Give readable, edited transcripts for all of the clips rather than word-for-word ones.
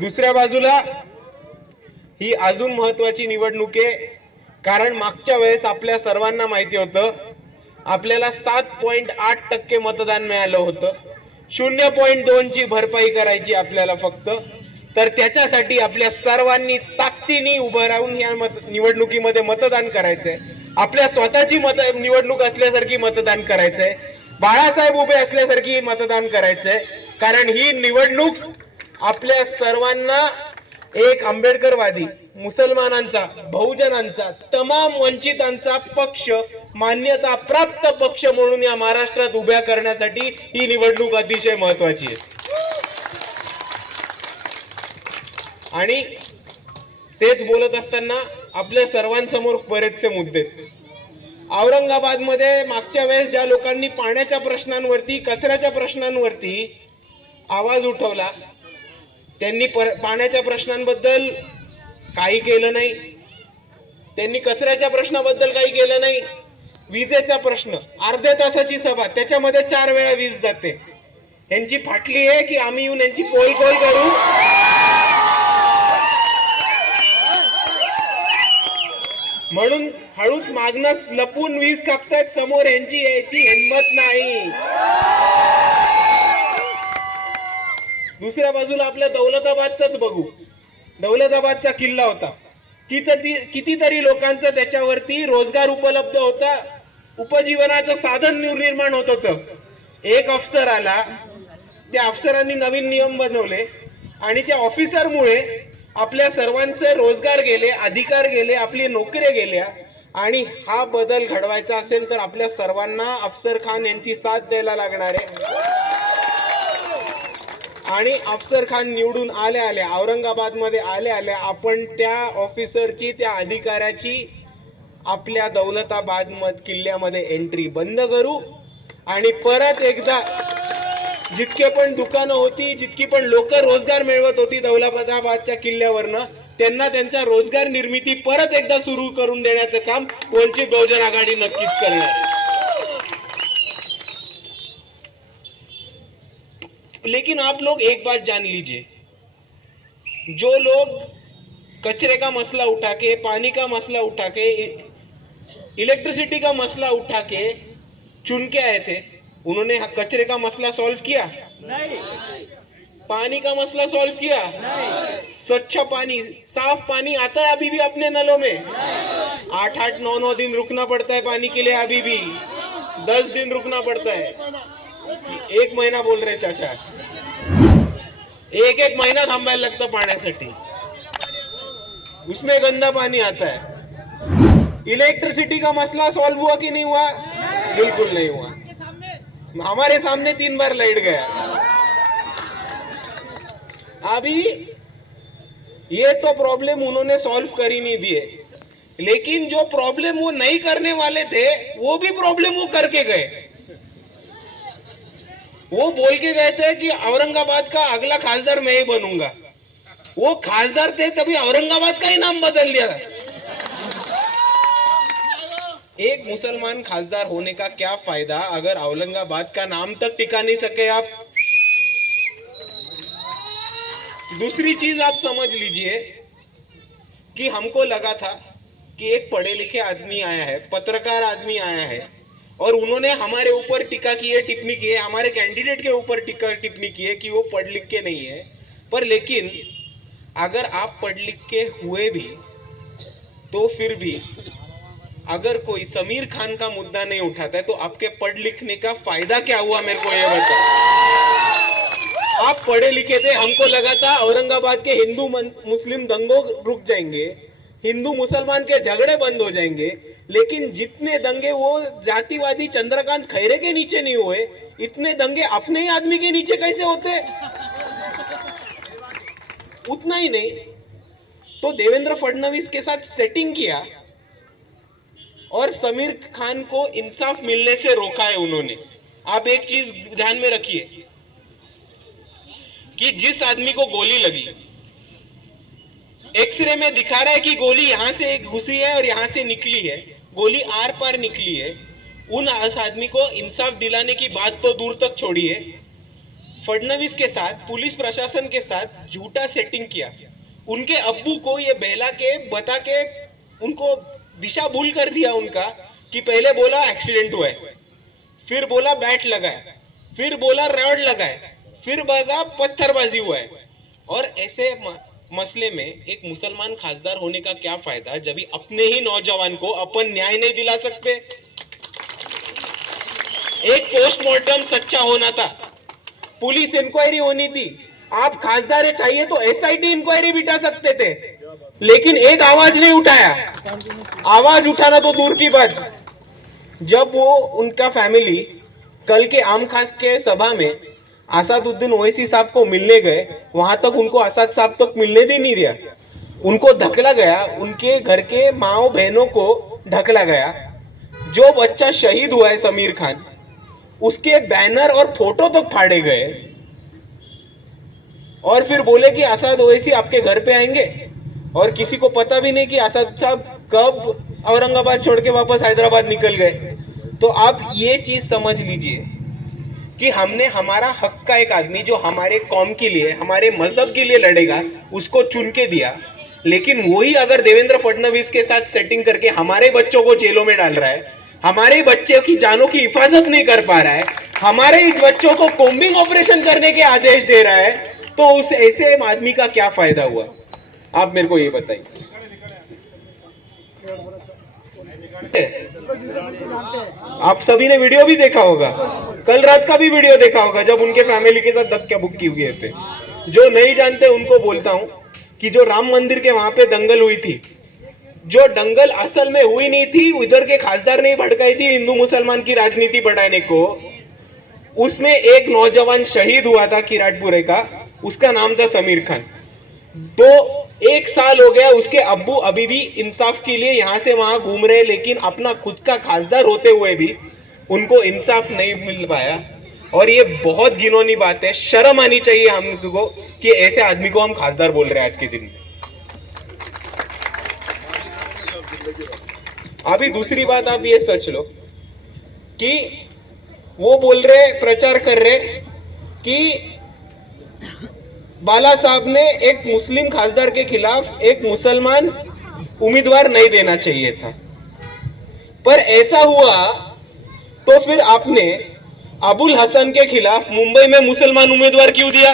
दुसऱ्या बाजूला ही अजून महत्वाची निवडणूक आहे, कारण मागच्या वेळेस आपल्या सर्वांना माहिती होतं आपल्याला 7.8% मतदान मिळालं होतं. 0.2 ची भरपाई करायची आपल्याला फक्त. तर त्याच्यासाठी आपल्या सर्वांनी ताकदीने उभं राहून या निवडणुकीमध्ये मतदान करायचंय. आपल्या स्वतःची निवडणूक असल्यासारखी मतदान करायचंय. बाळासाहेब उभे असल्यासारखी मतदान करायचंय. कारण ही निवडणूक आपल्या सर्वांना एक आंबेडकरवादी, मुसलमानांचा, बहुजनांचा, तमाम वंचितांचा पक्ष, मान्यता प्राप्त पक्ष म्हणून या महाराष्ट्रात उभ्या करण्यासाठी ही निवडणूक अतिशय महत्वाची आहे. आणि तेच बोलत असताना आपल्या सर्वांसमोर बरेचसे मुद्दे. औरंगाबादमध्ये मागच्या वेळेस ज्या लोकांनी पाण्याच्या प्रश्नांवरती, कचऱ्याच्या प्रश्नांवरती आवाज उठवला, त्यांनी पाण्याच्या प्रश्नांबद्दल काही केलं नाही. त्यांनी कचऱ्याच्या प्रश्नाबद्दल काही केलं नाही. विजेचा प्रश्न, अर्ध्या तासाची सभा, त्याच्यामध्ये 4 वेळा वीज जाते. यांची फाटली आहे की आम्ही येऊन यांची पोल करू? म्हणून हळूच मागणं लपून वीज कापतायत, समोर यांची यायची हिंमत नाही. दुसऱ्या बाजूला आपल्या दौलताबादचाच बघू. दौलताबादचा किल्ला होता, कितीतरी लोकांचं त्याच्यावरती रोजगार उपलब्ध होता, उपजीवनाचं साधन निर्माण होत होतं. एक अफसर आला, त्या अफसरांनी नवीन नियम बनवले आणि त्या ऑफिसरमुळे आपल्या सर्वांचे रोजगार गेले, अधिकार गेले, आपली नोकऱ्या गेल्या. आणि हा बदल घडवायचा असेल तर आपल्या सर्वांना अफसर खान यांची साथ द्यायला लागणार आहे. आणि अफसर खान निवडून आल्या औरंगाबादमध्ये आल्या आपण त्या ऑफिसरची, त्या अधिकाऱ्याची आपल्या दौलताबाद किल्ल्यामध्ये एंट्री बंद करू. आणि परत एकदा जितके पण दुकानं होती, जितकी पण लोक रोजगार मिळवत होती दौलताबादच्या किल्ल्यावरनं, त्यांना त्यांचा रोजगार निर्मिती परत एकदा सुरू करून देण्याचं काम वंचित बहुजन आघाडी नक्कीच करणार. लेकिन आप लोग एक बात जान लीजिए, जो लोग कचरे का मसला उठा के, पानी का मसला उठा के, इलेक्ट्रिसिटी का मसला उठा के चुन के आए थे, उन्होंने कचरे का मसला सॉल्व किया? नहीं। पानी का मसला सॉल्व किया? नहीं। स्वच्छ पानी, साफ पानी आता है अभी भी अपने नलों में? 8-8, 9-9 दिन रुकना पड़ता है पानी के लिए, अभी भी 10 दिन रुकना पड़ता है. 1 महीना बोल रहे चाचा, 1 महीना थांबायला लगता पाण्यासाठी. उसमें गंदा पानी आता है. इलेक्ट्रिसिटी का मसला सॉल्व हुआ कि नहीं हुआ? बिल्कुल नहीं हुआ. हमारे सामने 3 बार लाइट गया. अभी ये तो प्रॉब्लम उन्होंने सॉल्व कर ही नहीं दिए, लेकिन जो प्रॉब्लम वो नहीं करने वाले थे वो भी प्रॉब्लम वो करके गए. वो बोल के गए थे कि औरंगाबाद का अगला खासदार मैं ही बनूंगा. वो खासदार थे तभी औरंगाबाद का ही नाम बदल दिया. एक मुसलमान खासदार होने का क्या फायदा अगर औरंगाबाद का नाम तक टिका नहीं सके आप. दूसरी चीज आप समझ लीजिए कि हमको लगा था कि एक पढ़े लिखे आदमी आया है, पत्रकार आदमी आया है, और उन्होंने हमारे ऊपर टीका की है, टिप्पणी की है, हमारे कैंडिडेट के ऊपर टिप्पणी की है कि वो पढ़ लिख के नहीं है. पर लेकिन अगर आप पढ़ लिख के हुए भी तो फिर भी अगर कोई समीर खान का मुद्दा नहीं उठाता है तो आपके पढ़ लिखने का फायदा क्या हुआ, मेरे को ये बताओ. आप पढ़े लिखे थे, हमको लगा था औरंगाबाद के हिंदू मुस्लिम दंगों रुक जाएंगे, हिंदू मुसलमान के झगड़े बंद हो जाएंगे. लेकिन जितने दंगे वो जातिवादी चंद्रकांत खैरे के नीचे नहीं हुए, इतने दंगे अपने ही आदमी के नीचे कैसे होते? उतना ही नहीं तो देवेंद्र फडणवीस के साथ सेटिंग किया और समीर खान को इंसाफ मिलने से रोका है उन्होंने. आप एक चीज ध्यान में रखिए कि जिस आदमी को गोली लगी, एक्सरे में दिखा रहा है कि गोली यहां से घुसी है और यहां से निकली है, गोली आर पार निकली है. उन आदमी को इंसाफ दिलाने की बात तो दूर तक छोड़िए, फडणवीस के साथ, पुलिस प्रशासन के साथ झूठा सेटिंग किया, उनके अब्बू को ये बहला के बता के उनको दिशा भूल कर दिया उनका, कि पहले बोला एक्सीडेंट हुआ है, फिर बोला बैट लगा है, फिर बोला रॉड लगा है, फिर बोला पत्थरबाजी हुआ है। और ऐसे मसले में एक मुसलमान खासदार होने का क्या फायदा जब अपने ही नौजवान को अपन न्याय नहीं दिला सकते। एक पोस्टमार्टम सच्चा होना था, पुलिस इंक्वायरी होनी थी, आप खासदार चाहिए तो एसआईटी इंक्वायरी बिठा सकते थे, लेकिन एक आवाज नहीं उठाया। आवाज उठाना तो दूर की बात, जब वो उनका फैमिली कल के आम खास के सभा में आसादुद्दीन ओवैसी साहब को मिलने गए, वहां तक उनको आसाद साहब तक मिलने दे नहीं दिया, उनको ढकला गया, उनके घर के माओ बहनों को ढकला गया। जो बच्चा शहीद हुआ है समीर खान, उसके बैनर और फोटो तक फाड़े गए, और फिर बोले कि आसाद ओवैसी आपके घर पे आएंगे, और किसी को पता भी नहीं कि आसाद साहब कब औरंगाबाद छोड़ के वापस हैदराबाद निकल गए। तो आप ये चीज समझ लीजिए कि हमने हमारा हक का एक आदमी जो हमारे कौम के लिए, हमारे मजहब के लिए लड़ेगा, उसको चुन के दिया, लेकिन वही अगर देवेंद्र फडणवीस के साथ सेटिंग करके हमारे बच्चों को जेलों में डाल रहा है, हमारे बच्चों की जानों की हिफाजत नहीं कर पा रहा है, हमारे इस बच्चों को कॉम्बिंग ऑपरेशन करने के आदेश दे रहा है, तो उस ऐसे आदमी का क्या फायदा हुआ? आप मेरे को ये बताइए। आप सभी ने वीडियो भी देखा होगा, कल रात का भी वीडियो देखा होगा, जब उनके फैमिली के साथ धक्का बुक्की हुए थे। जो नहीं जानते उनको बोलता हूं कि जो राम मंदिर के वहां पे दंगल हुई थी, जो दंगल असल में हुई नहीं थी, उधर के खासदार ने भड़काई थी हिंदू मुसलमान की राजनीति बढ़ाने को, उसमें एक नौजवान शहीद हुआ था किराटपुरे का, उसका नाम था समीर खान। तो 1 साल हो गया, उसके अब्बू अभी भी इंसाफ के लिए यहां से वहां घूम रहे, लेकिन अपना खुद का खासदार होते हुए भी उनको इंसाफ नहीं मिल पाया। और ये बहुत घिनौनी बात है, शर्म आनी चाहिए हमको कि ऐसे आदमी को हम खासदार बोल रहे हैं आज के दिन में। अभी दूसरी बात आप ये सोच लो कि वो बोल रहे, प्रचार कर रहे कि बाला साहब ने एक मुस्लिम खासदार के खिलाफ एक मुसलमान उम्मीदवार नहीं देना चाहिए था, पर ऐसा हुआ तो फिर आपने अबुल हसन के खिलाफ मुंबई में मुसलमान उम्मीदवार क्यों दिया?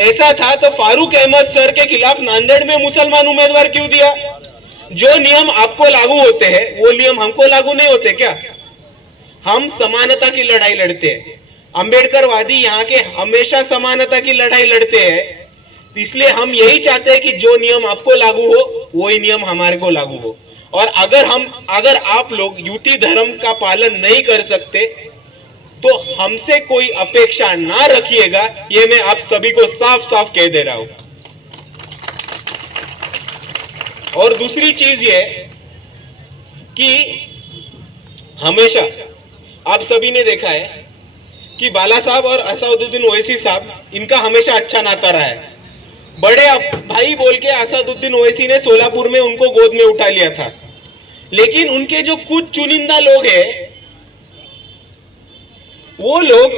ऐसा था तो फारूक अहमद सर के खिलाफ नांदेड़ में मुसलमान उम्मीदवार क्यों दिया? जो नियम आपको लागू होते हैं वो नियम हमको लागू नहीं होते क्या? हम समानता की लड़ाई लड़ते हैं, अंबेडकरवादी यहाँ के हमेशा समानता की लड़ाई लड़ते हैं, इसलिए हम यही चाहते हैं कि जो नियम आपको लागू हो वही नियम हमारे को लागू हो। और अगर आप लोग युति धर्म का पालन नहीं कर सकते तो हमसे कोई अपेक्षा ना रखिएगा, ये मैं आप सभी को साफ साफ कह दे रहा हूं। और दूसरी चीज ये कि हमेशा आप सभी ने देखा है कि बाला साहब और असादुद्दीन ओवैसी साहब, इनका हमेशा अच्छा नाता रहा है। बड़े भाई बोल के असादुद्दीन ओवैसी ने सोलापुर में उनको गोद में उठा लिया था, लेकिन उनके जो कुछ चुनिंदा लोग हैं, वो लोग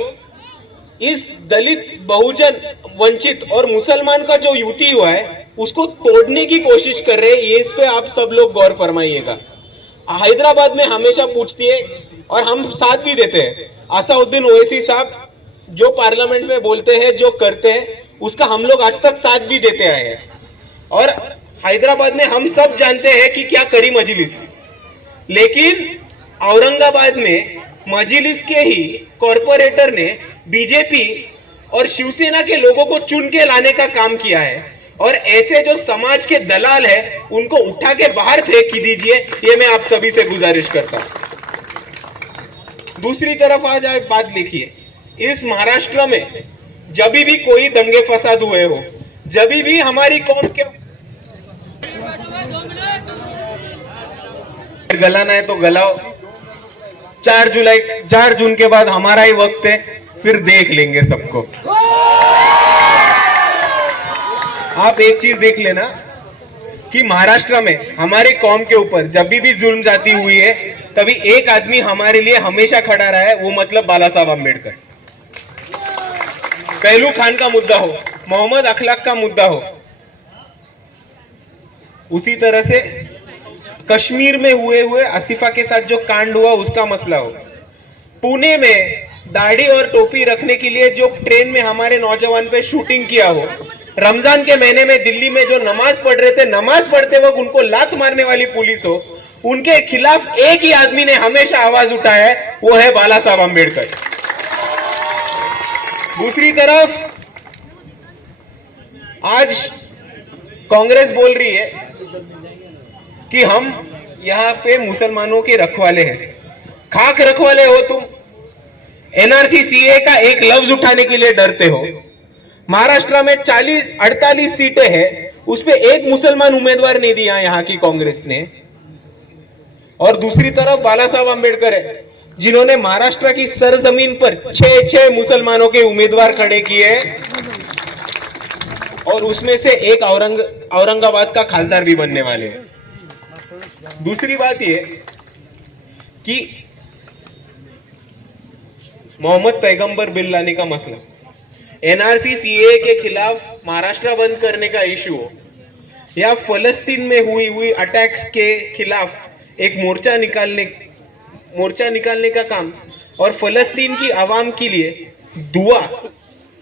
इस दलित, बहुजन, वंचित और मुसलमान का जो युति हुआ है उसको तोड़ने की कोशिश कर रहे हैं। ये इस पे आप सब लोग गौर फरमाइएगा। हैदराबाद में हमेशा पूछती है और हम साथ भी देते हैं, असादुद्दीन ओवैसी साहब जो पार्लियामेंट में बोलते हैं, जो करते हैं, उसका हम लोग आज तक साथ भी देते आए हैं। और हैदराबाद में हम सब जानते हैं कि क्या करी मजलिस, लेकिन औरंगाबाद में मजलिस के ही कॉरपोरेटर ने बीजेपी और शिवसेना के लोगों को चुन के लाने का काम किया है। और ऐसे जो समाज के दलाल है उनको उठा के बाहर फेंक दीजिए, ये मैं आप सभी से गुजारिश करता हूं। दूसरी तरफ आज आप बात लिखिए, इस महाराष्ट्र में जब भी कोई दंगे फसाद हुए हो, जब भी हमारी कौम के गलाना है तो गलाओ। 4 जून के बाद हमारा ही वक्त है, फिर देख लेंगे सबको। आप एक चीज देख लेना कि महाराष्ट्र में हमारे कौम के ऊपर जब भी जुल्म जाती हुई है, तभी एक आदमी हमारे लिए हमेशा खड़ा रहा है, वो मतलब बाला साहब अम्बेडकर। कैलू खान का मुद्दा हो, मोहम्मद अखलाक का मुद्दा हो, उसी तरह से कश्मीर में हुए आसिफा के साथ जो कांड हुआ उसका मसला हो, पुणे में दाढ़ी और टोपी रखने के लिए जो ट्रेन में हमारे नौजवान पे शूटिंग किया हो, रमजान के महीने में दिल्ली में जो नमाज पढ़ रहे थे, नमाज पढ़ते वक्त उनको लात मारने वाली पुलिस हो, उनके खिलाफ एक ही आदमी ने हमेशा आवाज उठाया है, वो है बाला साहब अंबेडकर। दूसरी तरफ आज कांग्रेस बोल रही है कि हम यहां पे मुसलमानों के रखवाले हैं। खाक रखवाले हो तुम, एनआरसी सीए का एक लफ्ज उठाने के लिए डरते हो। महाराष्ट्र में 48 सीटें हैं, उसपे एक मुसलमान उम्मीदवार नहीं दिया यहां की कांग्रेस ने। और दूसरी तरफ बाला साहब अंबेडकर है, जिन्होंने महाराष्ट्र की सरजमीन पर 6 मुसलमानों के उम्मीदवार खड़े किए और उसमें से एक औरंगाबाद का खासदार भी बनने वाले हैं। दूसरी बात यह कि मोहम्मद पैगंबर बिल लाने का मसला, एनआरसी सीए के खिलाफ महाराष्ट्र बंद करने का इश्यू हो, या फलस्तीन में हुई अटैक्स के खिलाफ एक मोर्चा निकालने का काम और फलस्तीन की आवाम के लिए दुआ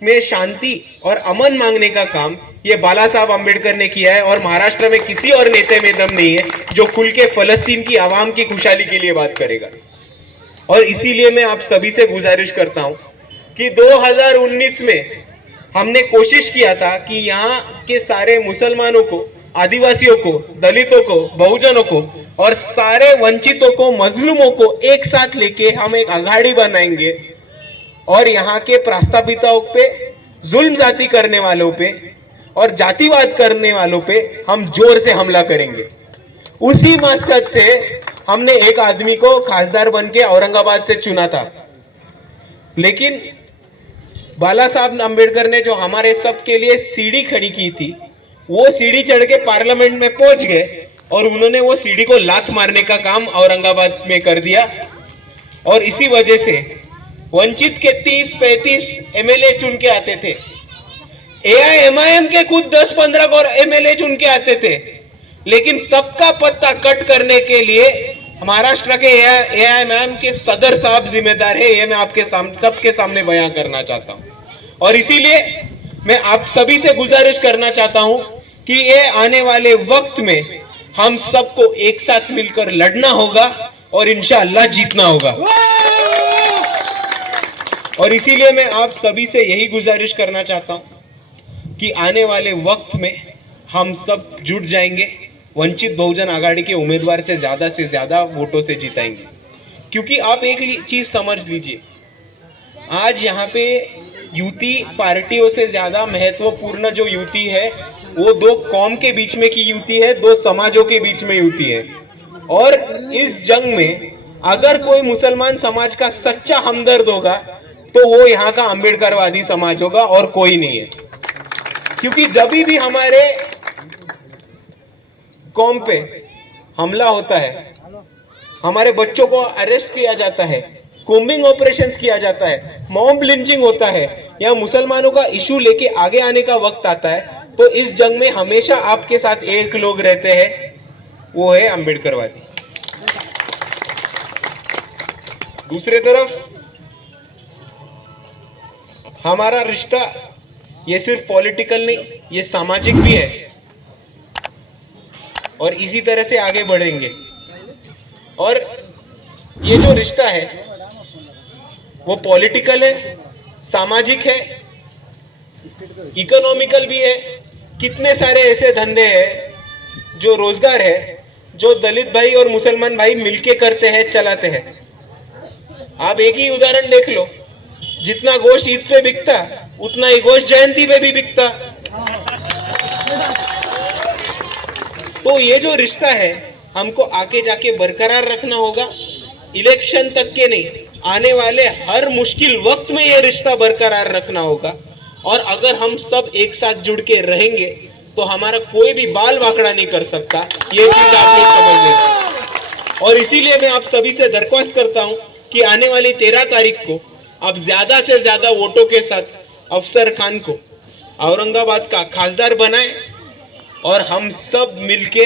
में शांति और अमन मांगने का काम ये बाला साहब अंबेडकर ने किया है। और महाराष्ट्र में किसी और नेता में दम नहीं है जो खुल के फलस्तीन की आवाम की खुशहाली के लिए बात करेगा। और इसीलिए मैं आप सभी से गुजारिश करता हूं कि 2019 में हमने कोशिश किया था कि यहाँ के सारे मुसलमानों को, आदिवासियों को, दलितों को, बहुजनों को और सारे वंचितों को, मजलूमों को एक साथ लेके हम एक अघाड़ी बनाएंगे और यहाँ के प्रस्तापिताओं पे, जुल्म जाति करने वालों पे और जातिवाद करने वालों पे हम जोर से हमला करेंगे। उसी मकसद से हमने एक आदमी को खासदार बन के औरंगाबाद से चुना था, लेकिन बाला साहब अंबेडकर ने जो हमारे सब के लिए सीढ़ी खड़ी की थी, वो सीढ़ी चढ़ के पार्लियामेंट में पहुंच गए और उन्होंने वो सीढ़ी को लात मारने का काम औरंगाबाद में कर दिया। और इसी वजह से वंचित के 30-35 एमएलए चुन के आते थे, एआईएमआईएम के खुद 10-15 एमएलए चुन के आते थे, लेकिन सबका पत्ता कट करने के लिए महाराष्ट्र के एआईएमआईएम के सदर साहब जिम्मेदार है। ये मैं आपके सबके सामने बयां करना चाहता हूं। और इसीलिए मैं आप सभी से गुजारिश करना चाहता हूं कि ये आने वाले वक्त में हम सबको एक साथ मिलकर लड़ना होगा और इंशाअल्लाह जीतना होगा। और इसीलिए मैं आप सभी से यही गुजारिश करना चाहता हूं कि आने वाले वक्त में हम सब जुट जाएंगे, वंचित बहुजन आघाड़ी के उम्मीदवार से ज्यादा वोटों से जिताएंगे। क्योंकि आप एक चीज समझ लीजिए, आज यहाँ पे युति पार्टियों से ज्यादा महत्वपूर्ण जो युति है वो दो कौम के बीच में की युति है, दो समाजों के बीच में युति है। और इस जंग में अगर कोई मुसलमान समाज का सच्चा हमदर्द होगा तो वो यहाँ का अंबेडकरवादी समाज होगा और कोई नहीं है। क्योंकि जब भी हमारे कौम पे हमला होता है, हमारे बच्चों को अरेस्ट किया जाता है, कोम्बिंग ऑपरेशंस किया जाता है, मॉब लिंचिंग होता है, या मुसलमानों का इशू लेके आगे आने का वक्त आता है, तो इस जंग में हमेशा आपके साथ एक लोग रहते हैं, वो है अंबेडकरवादी। दूसरी तरफ हमारा रिश्ता ये सिर्फ पॉलिटिकल नहीं, ये सामाजिक भी है और इसी तरह से आगे बढ़ेंगे। और ये जो रिश्ता है वो पॉलिटिकल है, सामाजिक है, इकोनॉमिकल भी है। कितने सारे ऐसे धंधे हैं जो रोजगार है, जो दलित भाई और मुसलमान भाई मिलके करते हैं, चलाते हैं। आप एक ही उदाहरण देख लो, जितना गोश्त ईद पे बिकता उतना ही गोश्त जयंती पे भी बिकता। तो ये जो रिश्ता है हमको आगे जाके बरकरार रखना होगा, इलेक्शन तक के नहीं, आने वाले हर मुश्किल वक्त में ये रिश्ता बरकरार रखना होगा। और अगर हम सब एक साथ जुड़ के रहेंगे तो हमारा कोई भी बाल वाकड़ा नहीं कर सकता, ये चीज आप लोग समझ लें। और इसीलिए मैं आप सभी से दरख्वास्त करता हूं कि आने वाली 13 तारीख को आप ज्यादा से ज्यादा वोटों के साथ अफसर खान को औरंगाबाद का खासदार बनाए और हम सब मिलके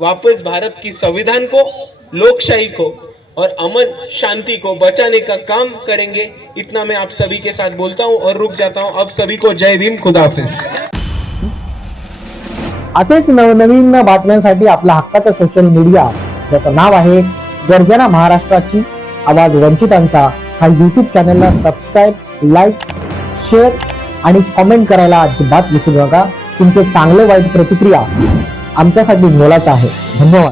वापस भारत की संविधान को, लोकशाही को और अमन शांति को बचाने का काम करेंगे। इतना मैं आप सभी के साथ बोलता हूं और रुक जाता हूं। अब सभी को जय भीम, खुदा हाफिज। असेच नवनवीन बातम्यांसाठी आपला हक्काचा सोशल मीडिया ज्याचं नाव आहे गर्जना महाराष्ट्राची आवाज वंचितांचा हा YouTube चॅनलला सबस्क्राईब, लाईक, शेअर आणि कमेंट करायला अजिबात विसरू नका. तुमचे चांगले वाईट प्रतिक्रिया आमच्यासाठी मोलाचं आहे. धन्यवाद.